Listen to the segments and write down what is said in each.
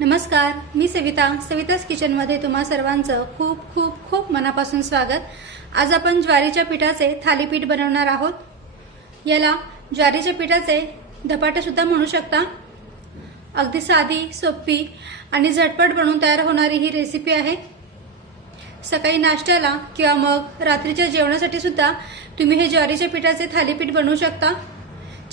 नमस्कार मी सविता. सविताज किचनमध्ये तुम्हा सर्वांचं खूप खूप खूप मनापासून स्वागत. आज आपण ज्वारीच्या पिठाचे थालीपीठ बनवणार आहोत. याला ज्वारीच्या पिठाचे धपाटे सुद्धा म्हणू शकता. अगदी साधी सोपी आणि झटपट बनवून तयार होणारी ही रेसिपी आहे. सकाळी नाश्त्याला किंवा मग रात्रीच्या जेवणासाठी सुद्धा तुम्ही हे ज्वारीच्या पिठाचे थालीपीठ बनवू शकता.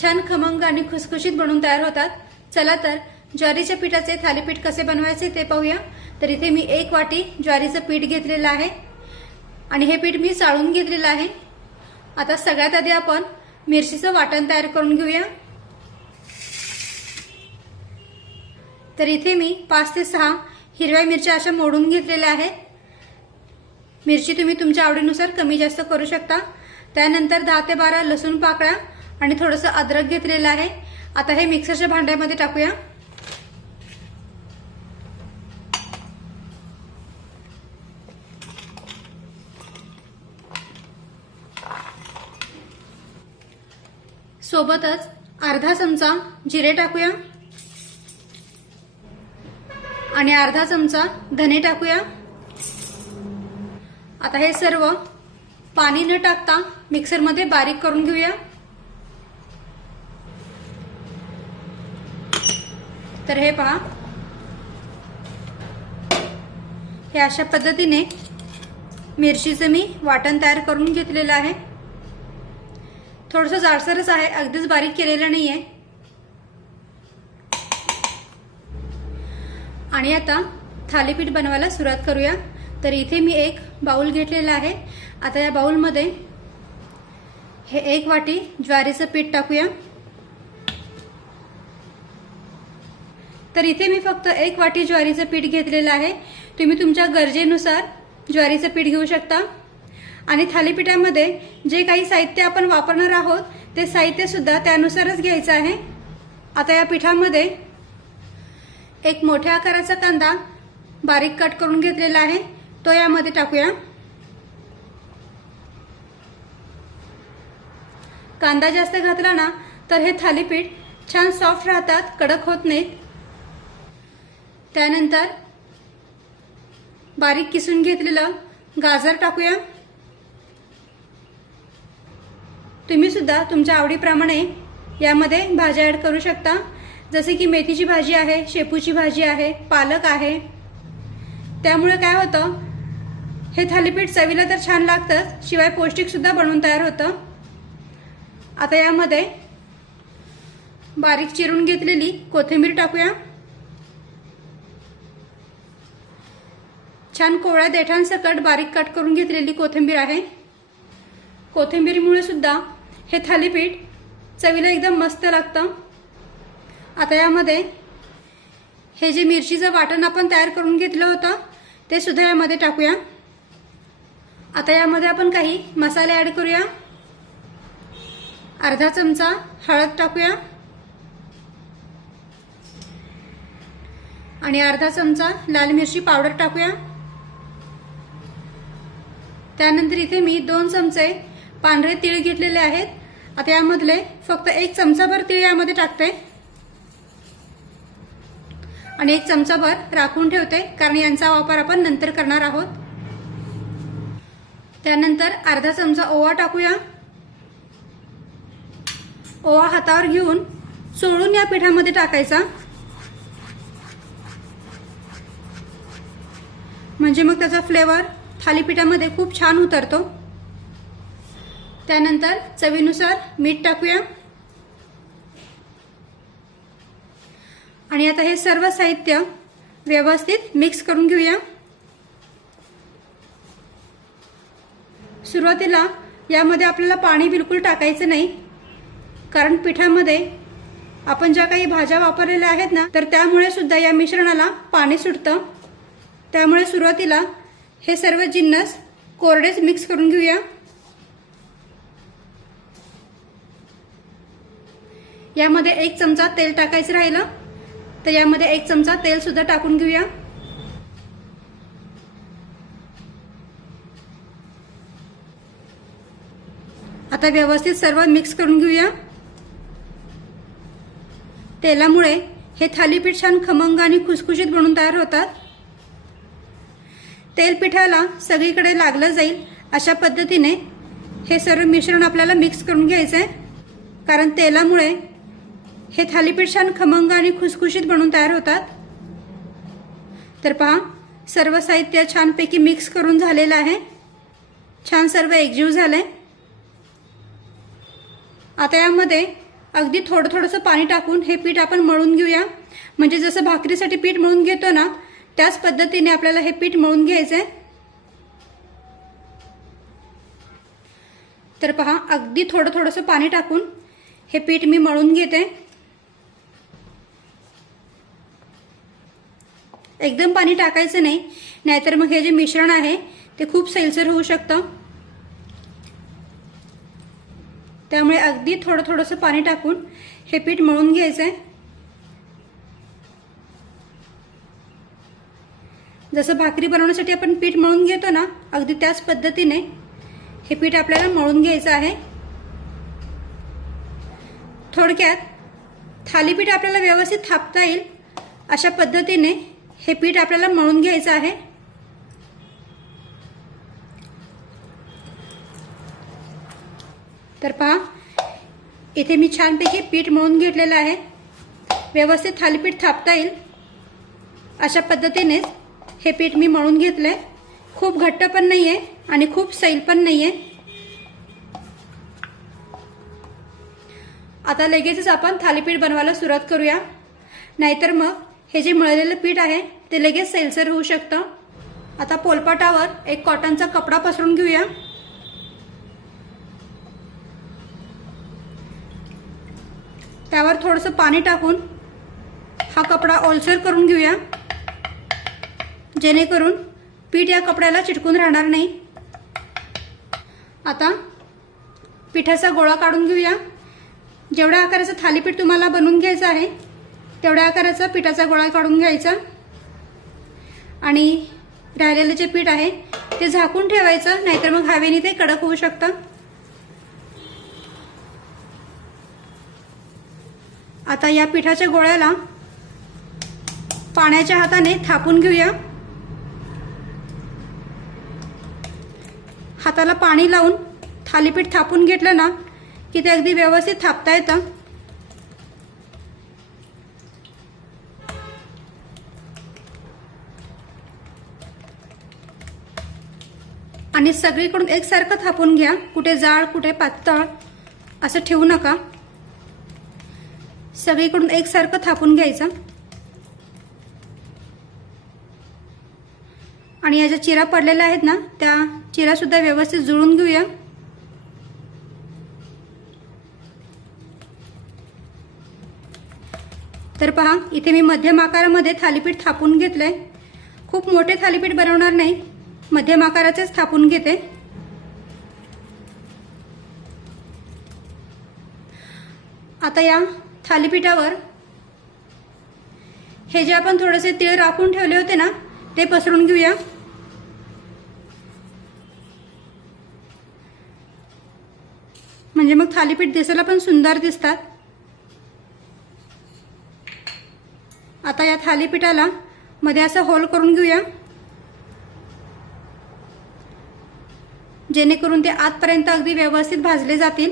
छान खमंग आणि खुसखुशीत बनवून तयार होतात. चला तर ज्वारीच्या पिठाचे थालीपीठ कसे बनवायचे ते पाहूया. तर इथे मी एक वाटी ज्वारीचं पीठ घेतलेलं आहे. आणि हे पीठ मी चाळून घेतलेलं आहे. आता सगळ्यात आधी आपण मिरचीचं वाटण तयार करून घेऊया. तर इथे मी पाच ते सहा हिरव्या मिरच्या अशा मोडून घेतलेल्या आहेत. मिरची तुम्ही तुमच्या आवडीनुसार कमी जास्त करू शकता. त्यानंतर दहा ते बारा लसूण पाकळ्या आणि थोडंसं अद्रक घेतलेलं आहे. आता हे मिक्सरच्या भांड्यामध्ये टाकूया. सोबतच अर्धा चमचा जिरे टाकूया. आणि अर्धा चमचा धने टाकूया. आता हे सर्व पाणी न टाकता मिक्सरमध्ये बारीक करून घेऊया. तर हे पहा. हे अशा पद्धतीने मिरचीचं मी वाटण तयार करून घेतलेलं आहे. थोडंसं जाडसरच आहे अगदीच बारीक केलेलं नाही आहे आणि आता थालीपीठ बनवायला सुरुवात करूया. तर इथे मी एक बाऊल घेतलेला आहे. आता या बाऊलमध्ये हे एक वाटी ज्वारीचं पीठ टाकूया. तर इथे मी फक्त एक वाटी ज्वारीचं पीठ घेतलेलं आहे. तुम्ही तुमच्या गरजेनुसार ज्वारीचं पीठ घेऊ शकता. आणि थालीपीठामध्ये जे काही साहित्य आपण वापरणार आहोत ते साहित्यसुद्धा त्यानुसारच घ्यायचं आहे. आता या पिठामध्ये एक मोठ्या आकाराचा कांदा बारीक कट करून घेतलेला आहे. तो यामध्ये टाकूया. कांदा जास्त घातला ना तर हे थालीपीठ छान सॉफ्ट राहतात कडक होत नाहीत. त्यानंतर बारीक किसून घेतलेलं गाजर टाकूया. तुम्ही सुद्धा तुमच्या आवडीप्रमाणे यामध्ये भाज्या ॲड करू शकता. जसे की मेथीची भाजी आहे शेपूची भाजी आहे पालक आहे. त्यामुळे काय होतं हे थालीपीठ चवीला तर छान लागतंच शिवाय पौष्टिकसुद्धा बनवून तयार होतं. आता यामध्ये बारीक चिरून घेतलेली कोथिंबीर टाकूया. छान कोवळ्या देठांसकट बारीक कट करून घेतलेली कोथिंबीर आहे. कोथिंबीरमुळे सुद्धा हे थालीपीठ चवीला एकदम मस्त लागतं. आता यामध्ये हे जे मिरचीचं वाटण आपण तयार करून घेतलं होतं ते सुद्धा यामध्ये टाकूया. आता यामध्ये आपण काही मसाले ॲड करूया. अर्धा चमचा हळद टाकूया. आणि अर्धा चमचा लाल मिरची पावडर टाकूया. त्यानंतर इथे मी दोन चमचे पांढरे तीळ घेतलेले आहेत. आता यामधले फक्त एक चमचाभर तीळ यामध्ये टाकते. आणि एक चमचाभर राखून ठेवते कारण यांचा वापर आपण नंतर करणार आहोत. त्यानंतर अर्धा चमचा ओवा टाकूया. ओवा हातावर घेऊन चोळून या पिठामध्ये टाकायचा. म्हणजे मग त्याचा फ्लेवर थालीपीठामध्ये खूप छान उतरतो. त्यानंतर चवीनुसार मीठ टाकूया. आणि आता हे सर्व साहित्य व्यवस्थित मिक्स करून घेऊया. सुरुवातीला यामध्ये आपल्याला पाणी बिलकुल टाकायचं नाही कारण पिठामध्ये आपण ज्या काही भाज्या वापरलेल्या आहेत ना तर त्यामुळे सुद्धा या मिश्रणाला पाणी सुटतं. त्यामुळे सुरुवातीला हे सर्व जिन्नस कोरडेच मिक्स करून घेऊया. यामध्ये एक चमचा तेल टाकायचं राहिलं. तर यामध्ये एक चमचा तेल सुद्धा टाकून घेऊया. आता व्यवस्थित सर्व मिक्स करून घेऊया. तेलामुळे हे थालीपीठ छान खमंग आणि खुसखुशीत बनून तयार होतात. तेल पिठाला सगळीकडे लागलं जाईल अशा पद्धतीने हे सर्व मिश्रण आपल्याला मिक्स करून घ्यायचं आहे कारण तेलामुळे हे थालीपीठ छान खमंग आणि खुसखुशीत बनून तयार होतात. तर पहा सर्व साहित्य छानपैकी मिक्स करून झालेलं आहे. छान सर्व एकजीव आहे आता यामध्ये अगदी थोडं थोडंसं पाणी टाकून हे पीठ आपण मळून घेऊया. म्हणजे जसं भाकरीसाठी पीठ मळून घेतो ना त्याच पद्धतीने आपल्याला हे पीठ मळून घ्यायचं आहे तर पहा अगदी थोडं थोडंसं पाणी टाकून हे पीठ मी मळून घेते. एकदम पाणी टाकायचं नाही. नाहीतर मग हे जे मिश्रण आहे ते खूप सैलसर होऊ शकतं. त्यामुळे अगदी थोडं थोडंसं पाणी टाकून हे पीठ मळून घ्यायचं आहे जसं भाकरी बनवण्यासाठी आपण पीठ मळून घेतो ना अगदी त्याच पद्धतीने हे पीठ आपल्याला मळून घ्यायचं आहे. थोडक्यात थालीपीठ आपल्याला व्यवस्थित थापता येईल अशा पद्धतीने हे पीठ आपल्याला मळून घ्यायचं आहे. तर पहा इथे मी छानपैकी पीठ मळून घेतलेलं आहे. व्यवस्थित थालीपीठ थापता येईल. अशा पद्धतीनेच हे पीठ मी मळून घेतलं आहे खूप घट्ट पण नाही आहे आणि खूप सैल पण नाही आहे आता लगेचच आपण थालीपीठ बनवायला सुरुवात करूया. नाहीतर मग हे जे मळलेलं पीठ आहे ते लगेच सैलसर होऊ शकतं. आता पोलपाटावर एक कॉटनचा कपडा पसरून घेऊया. त्यावर थोडंसं पाणी टाकून हा कपडा ओलसर करून घेऊया. जेणेकरून पीठ या कपड्याला चिटकून राहणार नाही. आता पिठाचा गोळा काढून घेऊया. जेवढ्या आकाराचं थालीपीठ तुम्हाला बनवून घ्यायचं आहे तेवढ्या आकाराचा पिठाचा गोळा काढून घ्यायचा. आणि राहिलेलं जे पीठ आहे ते झाकून ठेवायचं नाहीतर मग हवेने ते कडक होऊ शकतं. आता या पिठाच्या गोळ्याला पाण्याच्या हाताने थापून घेऊया. हाताला पाणी लावून थालीपीठ थापून घेतलं ना की ते अगदी व्यवस्थित थापता येतं. आणि सगळीकडून एकसारखं थापून घ्या. कुठे जाळ कुठे पातळ असं ठेवू नका. सगळीकडून एकसारखं थापून घ्यायचं. आणि या ज्या चिरा पडलेल्या आहेत ना त्या चिरासुद्धा व्यवस्थित जुळून घेऊया. तर पहा इथे मी मध्यम आकारामध्ये थालीपीठ थापून घेतलंय. खूप मोठे थालीपीठ बनवणार नाही. मध्यम आकाराचेच थापून घेते. आता या थालीपीठावर हे जे आपण थोडेसे तीळ राखून ठेवले होते ना ते पसरून घेऊया. म्हणजे मग थालीपीठ दिसायला पण सुंदर दिसतात. आता या थालीपीठाला मध्ये असं होल करून घेऊया. जेणेकरून ते आतपर्यंत अगदी व्यवस्थित भाजले जातील.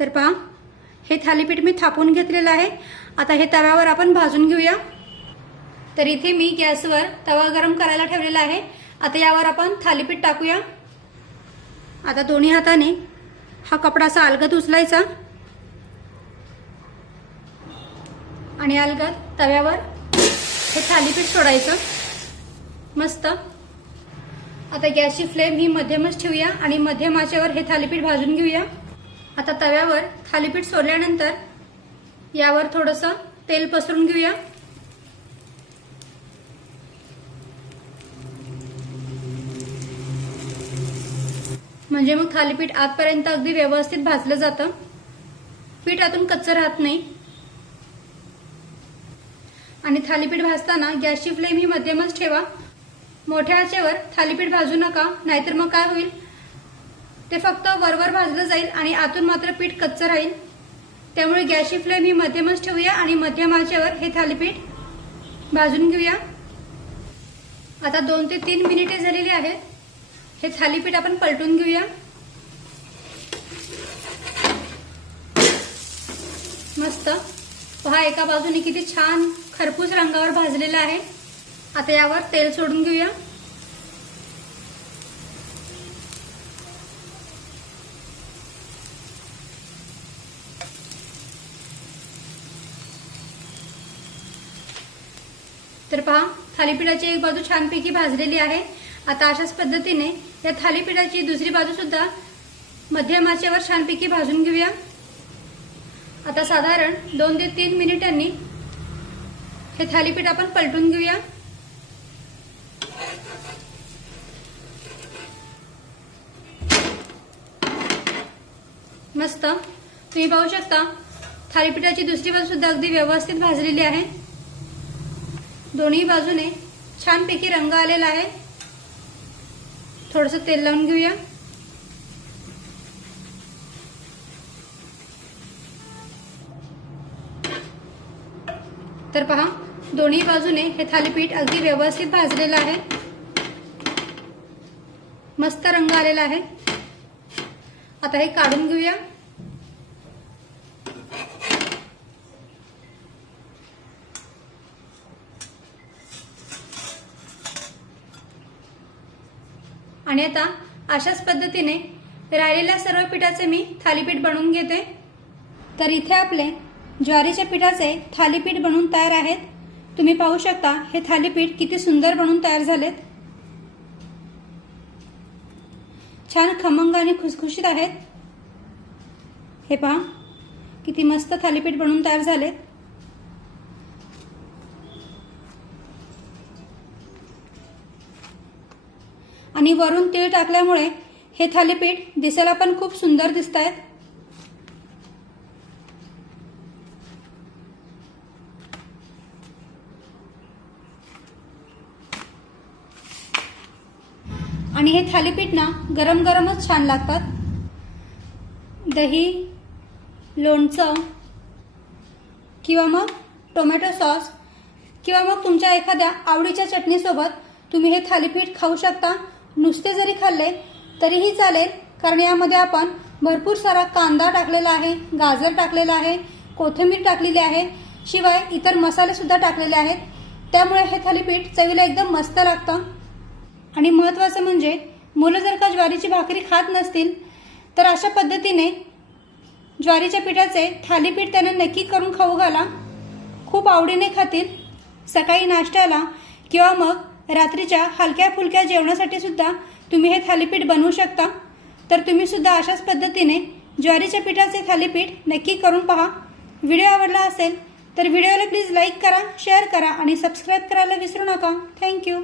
तर पहा हे थालीपीठ मी थापून घेतलेलं आहे. आता हे तव्यावर आपण भाजून घेऊया. तर इथे मी गॅसवर तवा गरम करायला ठेवलेला आहे. आता यावर आपण थालीपीठ टाकूया. आता दोन्ही हाताने हा कपडा असा उचलायचा. आणि अलगद तव्यावर हे थालीपीठ सोडायचं. मस्त. आता गॅसची फ्लेम ही मध्यमच ठेवूया आणि मध्यम आचेवर हे थालीपीठ भाजून घेऊया. आता तव्यावर थालीपीठ सोडल्यानंतर यावर थोडंसं तेल पसरून घेऊया. म्हणजे मग थालीपीठ आतपर्यंत अगदी व्यवस्थित भाजलं जातं. पीठ आतून कच्चं राहत नाही. आणि थालीपीठ भाजताना गॅसची फ्लेम ही मध्यमच ठेवा. मोठ्या आचेवर थालीपीठ भाजू नका नाहीतर मग काय होईल? ते फक्त वरवर भाजलं जाईल आणि आतून मात्र पीठ कच्च राहील. त्यामुळे गॅसची फ्लेम ही मध्यमच ठेवूया आणि मध्यम आचेवर हे थालीपीठ भाजून घेऊया. आता दोन ते तीन मिनिटे झालेली आहेत. हे थालीपीठ आपण पलटून घेऊया. मस्त. पहा एका बाजूने किती छान खरपूस रंगावर भाजलेला आहे. आता यावर तेल सोडून घेऊया. तर पहा थालीपीठाची एक बाजू छानपैकी भाजलेली आहे. आता अशाच पद्धतीने या थालीपीठाची दुसरी बाजू सुद्धा मध्यम आचेवर छानपैकी भाजून घेऊया. आता साधारण दोन ते तीन मिनिटांनी हे थालीपीठ आपण पलटून घेऊया. मस्त. तुम्ही पाहू शकता थालीपीठाची दुसरी बाजू सुद्धा अगदी व्यवस्थित भाजलेली आहे. दोन्ही बाजूने छानपैकी रंग आलेला आहे. थोडंसं तेल लावून घेऊया. तर पहा दोन्ही बाजूने हे थालीपीठ अगदी व्यवस्थित भाजलेलं आहे. मस्त रंग आलेला आहे. आता हे काढून घेऊया. आणि आता अशाच पद्धतीने राहिलेल्या सर्व पिठाचे मी थालीपीठ बनवून घेते. तर इथे आपले ज्वारीच्या पिठाचे थालीपीठ बनवून तयार आहेत. तुम्ही पाहू शकता हे थालीपीठ किती सुंदर बनवून तयार झालेत. छान खमंग आणि खुसखुशीत आहेत. हे पहा किती मस्त थालीपीठ बनवून तयार झालेत. आणि वरून तीळ टाकल्यामुळे हे थालीपीठ दिसायला पण खूप सुंदर दिसत आहेत आणि हे थालीपीठ ना गरम गरमच छान लागतात. दही लोणचं किंवा मग टोमॅटो सॉस किंवा मग तुमच्या एखाद्या आवडीच्या चटणीसोबत तुम्ही हे थालीपीठ खाऊ शकता. नुसते जरी खाल्ले तरीही चालेल कारण यामध्ये आपण भरपूर सारा कांदा टाकलेला आहे गाजर टाकलेला आहे कोथिंबीर टाकलेली आहे शिवाय इतर मसालेसुद्धा टाकलेले आहेत. त्यामुळे हे थालीपीठ चवीला एकदम मस्त लागतं. आणि महत्त्वाचं म्हणजे मुलं जर का ज्वारीची भाकरी खात नसतील तर अशा पद्धतीने ज्वारीच्या पिठाचे थालीपीठ त्यांना नक्की करून खाऊ घाला. खूप आवडीने खातील. सकाळी नाश्त्याला किंवा मग रात्रीच्या हलक्या फुलक्या जेवणासाठी सुद्धा तुम्ही हे थालीपीठ बनवू शकता. तर तुम्ही सुद्धा अशाच पद्धतीने ज्वारीच्या पिठाचे थालीपीठ नक्की करून पहा. व्हिडिओ आवडला असेल तर व्हिडिओला प्लीज लाईक करा शेअर करा आणि सबस्क्राईब करायला विसरू नका. थँक्यू.